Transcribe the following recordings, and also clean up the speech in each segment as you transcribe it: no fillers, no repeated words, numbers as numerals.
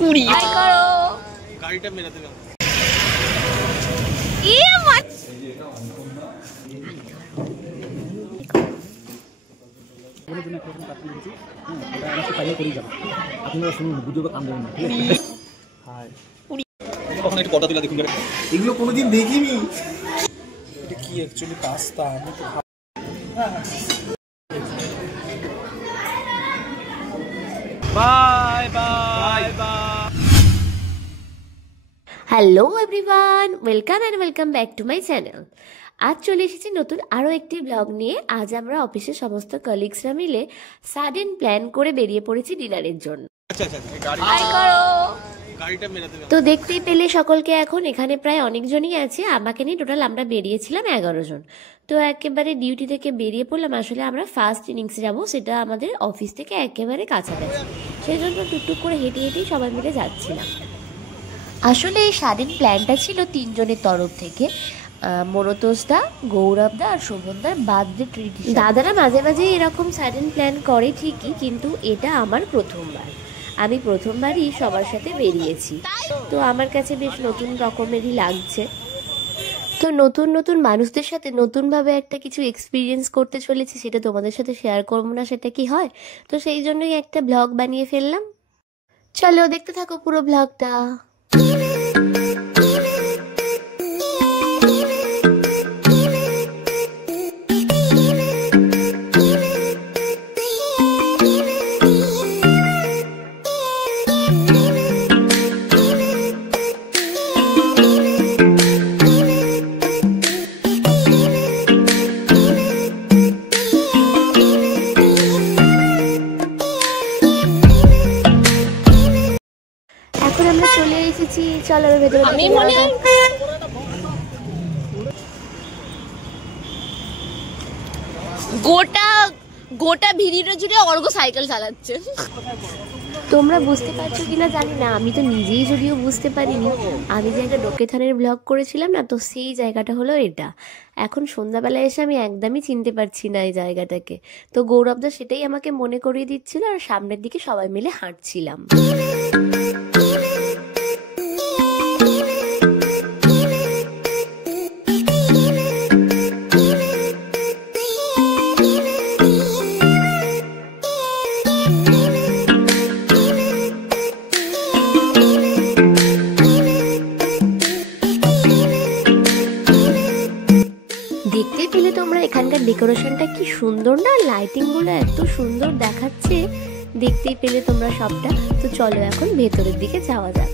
কুড়ি করো গাড়িটা মেলাতে দাও। এগুলো কোনোদিন দেখিনি। এটা কি অ্যাকচুয়ালি পাস্তা? আমি তো bye bye bye. Hello everyone, welcome and welcome back to my channel. আজ চলে এসেছি নতুন আরও একটি ব্লগ নিয়ে। আজ আমরা অফিসের সমস্ত কলিগসরা মিলে সাডেন প্ল্যান করে বেরিয়ে পড়েছি ডিনারের জন্য। তো দেখতেই পেলে সকলকে, এখন এখানে প্রায় অনেকজনই আছে, আমাকে নিয়ে টোটাল আমরা বেরিয়েছিলাম 11 জন। তো একেবারে ডিউটি থেকে বেরিয়ে পড়লাম। আসলে আমরা ফার্স্ট ইনিংসে যাব, সেটা আমাদের অফিস থেকে একেবারে কাছাকাছি, সেই জন্য টুকটুক করে হেঁটে হেঁটেই সবাই মিলে যাচ্ছিলাম। আসলে এই সাডেন প্ল্যানটা ছিল 3 জনের তরফ থেকে, মনোতোষদা, গৌরবদা আর শোভনদার বার্থডে ট্রিট। দাদারা মাঝে মাঝে এরকম সাডেন প্ল্যান করে ঠিকই, কিন্তু এটা আমার প্রথমবার। আমি প্রথমবারই সবার সাথে বেরিয়েছি, তো আমার কাছে বেশ নতুন রকমেরই লাগছে। তো নতুন নতুন মানুষদের সাথে নতুনভাবে একটা কিছু এক্সপিরিয়েন্স করতে চলেছি, সেটা তোমাদের সাথে শেয়ার করবো না সেটা কি হয়? তো সেই জন্যই একটা ব্লগ বানিয়ে ফেললাম। চলো দেখতে থাকো পুরো ব্লগটা। আমরা চলে এসেছি, চলো ভেতরে। আমি মনে হয় গোটা ভিডিওটা জুড়ে অর্ঘ সাইকেল চালাচ্ছে। তোমরা বুঝতে পারছো কিনা জানি না, আমি তো নিজেই যদিও বুঝতে পারিনি। আমি যে একটা ডোকেথানের ব্লগ করেছিলাম না, তো সেই জায়গাটা হলো এটা। এখন সন্ধ্যাবেলা এসে আমি একদমই চিনতে পারছি না এই জায়গাটাকে। তো গৌরবদা সেটাই আমাকে মনে করিয়ে দিচ্ছিল, আর সামনের দিকে সবাই মিলে হাঁটছিলাম। দেখতে পেলে তোমরা এখানকার ডেকোরেশনটা কি সুন্দর না, লাইটিং গুলো এত সুন্দর দেখাচ্ছে, দেখতেই পেলে তোমরা সবটা। তো চলো এখন ভেতরের দিকে যাওয়া যাক।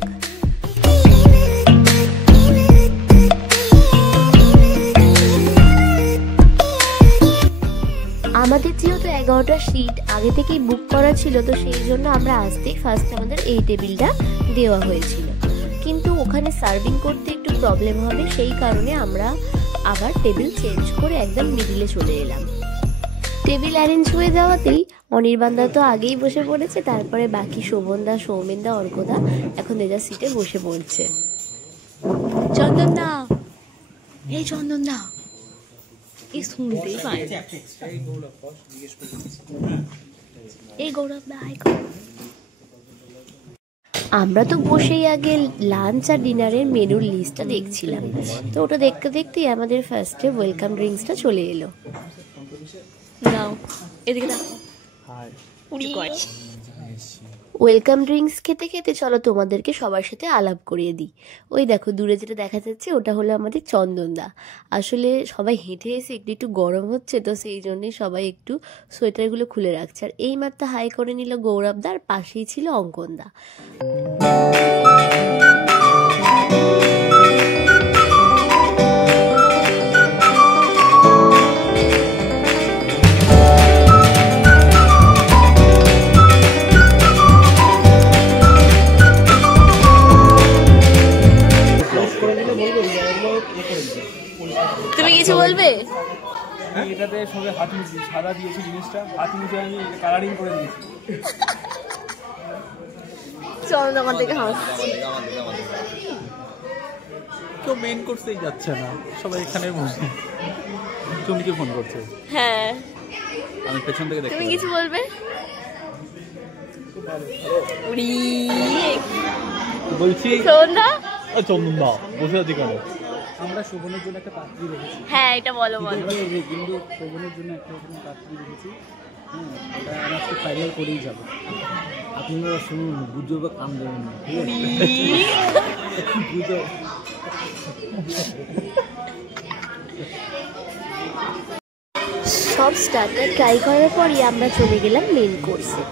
আমাদের যেহেতু 11টা সিট আগে থেকেই বুক করা ছিল, তো সেই জন্য আমরা আসতেই ফার্স্ট আমাদের এই টেবিলটা দেওয়া হয়েছিল। কিন্তু ওখানে সার্ভিং করতে একটু প্রবলেম হবে, সেই কারণে আমরা আবার টেবিল চেঞ্জ করে একদম মিডিলে চলে এলাম। টেবিল অ্যারেঞ্জ হয়ে যাওয়াতেই অনির্বাণদা তো আগেই বসে পড়েছে, তারপরে বাকি শোভনদা, সৌমেনদা, অর্কদা এখন নিজের সিটে বসে পড়ছে। চন্দনদা, এই চন্দনদা, এই শুনতেই পায়। এই গৌরবদা, আমরা তো বসেই আগে লাঞ্চ আর ডিনারের মেনুর লিস্টটা দেখছিলাম। তো ওটা দেখতে দেখতেই আমাদের ফার্স্টে ওয়েলকাম ড্রিঙ্কসটা চলে এলো। নাও এদিকে দেখো। ওয়েলকাম ড্রিঙ্কস খেতে খেতে চলো তোমাদেরকে সবার সাথে আলাপ করিয়ে দিই। ওই দেখো দূরে যেটা দেখা যাচ্ছে, ওটা হলো আমাদের চন্দনদা। আসলে সবাই হেঁটে এসে একটু একটু গরম হচ্ছে, তো সেই জন্যই সবাই একটু সোয়েটারগুলো খুলে রাখছে। আর এই মাত্র হাই করে নিল গৌরবদা, আর পাশেই ছিল অঙ্কনদা। তুমি কিছু বলবে? এটাতে সবে হাত মিশিয়ে সাদা দিয়েছি, জিনিসটা হাত মিশিয়ে আমি কালারিং করে দিয়েছি। চল আমার দিকে হাসছি। কেউ মেইন কোর্সেই যাচ্ছে না, সবাই এখানে বসে। তুমি কি ফোন করছো? হ্যাঁ, আমি পেছন থেকে দেখছি। তুমি কিছু বলবে? বলছি সন্ধ্যা চন্দনদা বসে আছি কেন? আমরা শোভনের জন্য একটা পাত্রী রেখেছি, হ্যাঁ এটা বলো বলো কিন্তু শোভনের জন্য একটা রকম পাত্রী রেখেছি। হ্যাঁ, ওটা আমরা আজকে ফাইনাল করেই যাবো। আপনারা শুনুন, গুজবে কান দেবেন না, ঠিক আছে? গুজব সব স্টার্টার ট্রাই করার পরই আমরা চলে গেলাম মেন কোর্সে।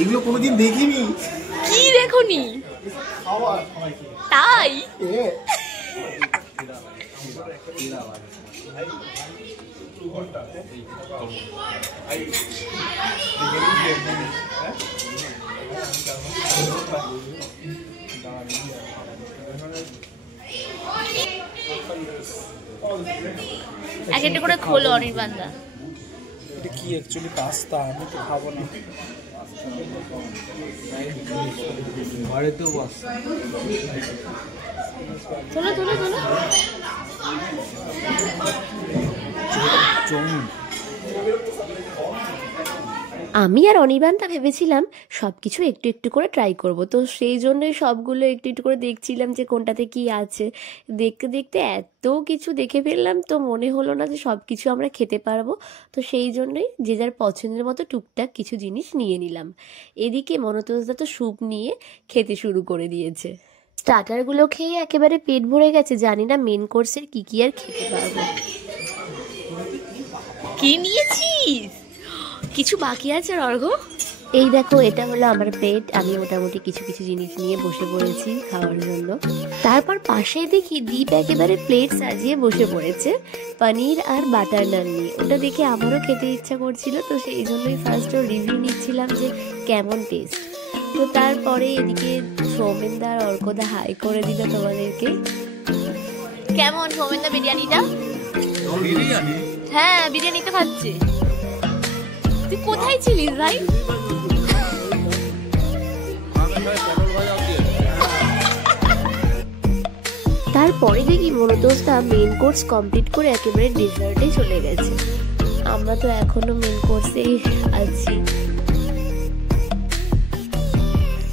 এগুলো কোনোদিন দেখিনি। কি দেখোনি তাই? এক একটা করে খোলো অনির্বাণদা। এটা কি অ্যাকচুয়ালি পাস্তা? আমি তো খাবো না। বাড়িতেও পাস্তা। তোলো তোলো তোলো। চাউমিন। আমি আর অনির্বাণদা ভেবেছিলাম সব কিছু একটু একটু করে ট্রাই করব, তো সেই জন্যই সবগুলো একটু একটু করে দেখছিলাম যে কোনটাতে কি আছে। দেখতে দেখতে এত কিছু দেখে ফেললাম, তো মনে হলো না যে সব কিছু আমরা খেতে পারবো, তো সেই জন্যই যে যার পছন্দের মতো টুকটাক কিছু জিনিস নিয়ে নিলাম। এদিকে মনতোষদা তো স্যুপ নিয়ে খেতে শুরু করে দিয়েছে। স্টার্টারগুলো খেয়ে একেবারে পেট ভরে গেছে, জানি না মেন কোর্সের কি কি আর খেতে পারবো। কি নিয়েছিস? কিছু বাকি আছে অর্ঘ? এই দেখো, এটা হলো আমার প্লেট। আমি মোটামুটি কিছু কিছু জিনিস নিয়ে বসে পড়েছি খাওয়ার জন্য। তারপর পাশে দেখি দীপ একেবারে প্লেট সাজিয়ে বসে পড়েছে পনির আর বাটার নান নিয়ে। ওটা দেখে আমারও খেতে ইচ্ছা করছিল, তো সেই জন্যই ফার্স্ট ওর রিভিউ নিচ্ছিলাম যে কেমন টেস্ট। তো তারপরে এদিকে সৌমেনদা আর অর্কদা হাই করে দিল তোমাদেরকে। কেমন সৌমেনদা বিরিয়ানিটা? বিরিয়ানি? হ্যাঁ বিরিয়ানি তো খাচ্ছে। তুই কোথায় ছিলিস ভাই? তারপরে দেখি মনতোষদা মেন কোর্স কমপ্লিট করে একেবারে ডেজার্টে চলে গেছে। আমরা তো এখনো মেন কোর্সেই আছি।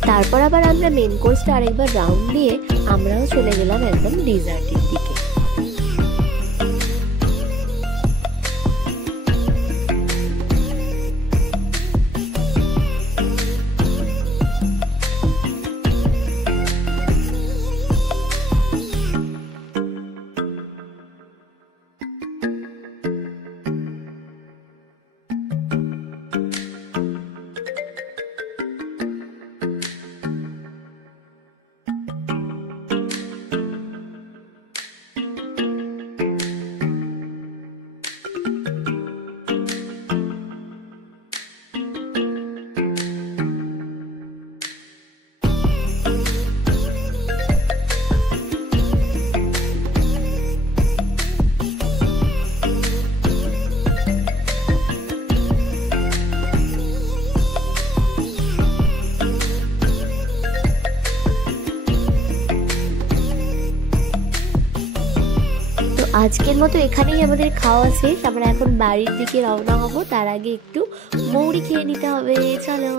তারপর আবার আমরা মেন কোর্সটা আরেকবার রাউন্ড দিয়ে আমরাও চলে গেলাম একদম ডেজার্টের দিকে। আজকের মতো এখানেই আমাদের খাওয়া শেষ। আমরা এখন বাড়ির দিকে রওনা হব, তার আগে একটু মৌরি খেয়ে নিতে হবে। চলো।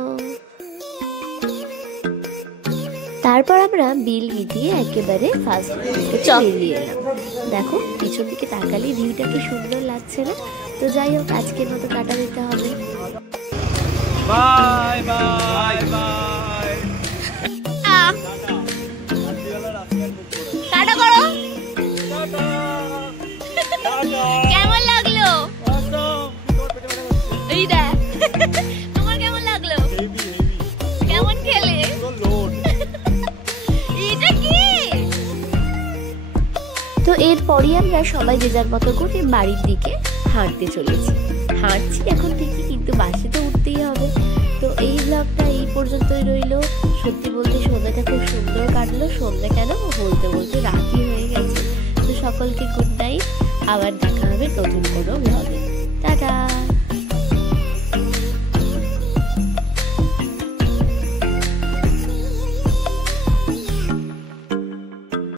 তারপর আমরা বিল মিটিয়ে একেবারে ফার্স্ট থেকে বেরিয়ে এলাম। দেখো পিছন দিকে তাকালে ভিউটা কি সুন্দর লাগছে না? তো যাই হোক, আজকের মতো টাটা দিতে হবে। Bye bye bye. টাটা করো। কেমন লাগলো? এই দেখ তোমার কেমন লাগলো? কেমন খেলে? এটা কি? তো এরপরই আমরা সবাই যে যার মতো করে বাড়ির দিকে হাঁটতে চলেছি। হাঁটছি এখন ঠিকই, কিন্তু বাসে তো উঠতেই হবে। তো এই ব্লগটা এই পর্যন্তই রইলো। সত্যি বলতে সন্ধ্যাটা খুব সুন্দর কাটলো। সন্ধ্যা কেন বলতে বলতে রাতই হয়ে গেছে। তো সকলকে গুড নাইট। আবার দেখা হবে নতুন কোনো ব্লগে। টাটা।